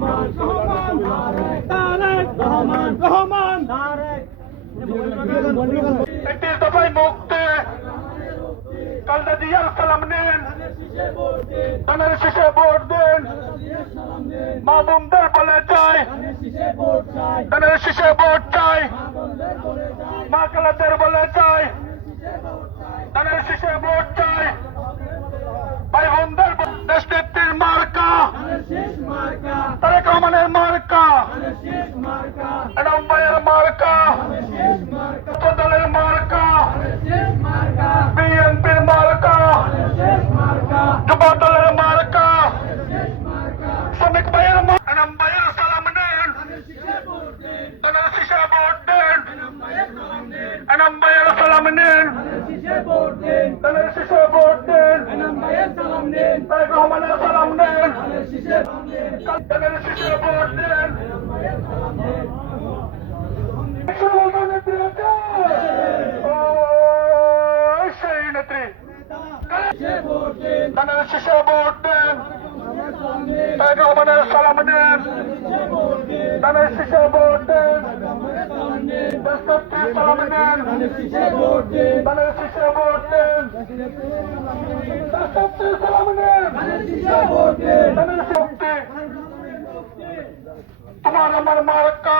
রহমান রহমান রহমান একটি দফায় মুক্তি। কালদা জিয়ার সালাম নিন। ধানের শীষে ভোট দিন। মা বোনদের বলে চাই ধানের শীষে ভোট চাই। মা কালাদের বলে চাই ধানের শীষে ভোট ভাইয়ের মার্কা। দলের মার্কা। বিএনপির মার্কা। যুব দলের মার্কা। শ্রমিক ভাইয়ের ভাইয়ের সালাম নেন। শীষে ভোট দেন। ভাইয়ের সালাম নেন। তাদের ভোট দেন। সালাম দেন। তাদের শীষে ভোট দেন। সালাম নেন তাদের শীষে ভোট দেন। সালাম নেন তাদের শীষে ভোট দেন। সালাম তাদের শক্তি। তোমার আমার মার্কা।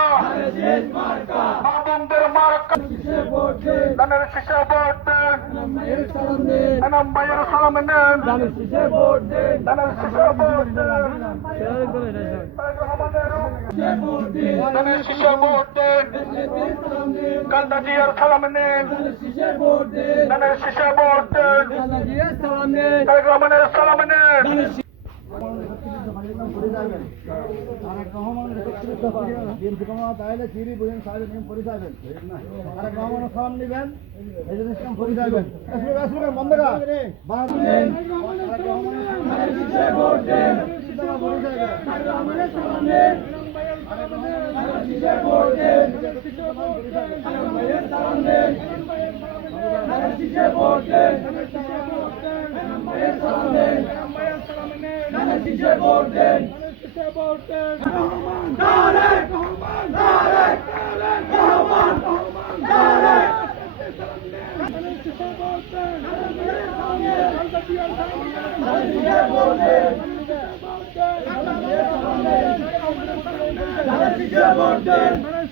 দেন দেন দেন জিয়ার সালাম নেন তাদের শীষে ভোট দেন তারেক রহমানের সালাম নেন বিএনপি কমা তাহলে চিরি বুঝেন সাহেব নিয়ম করে যাবেন তারা কমানো সালাম নেবেন করে যাবেন আসলে কিসে ভোট দেন। কিসে ভোট দেন।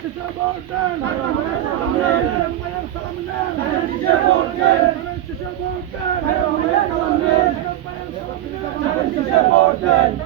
কিসে ভোট দেন। Morten!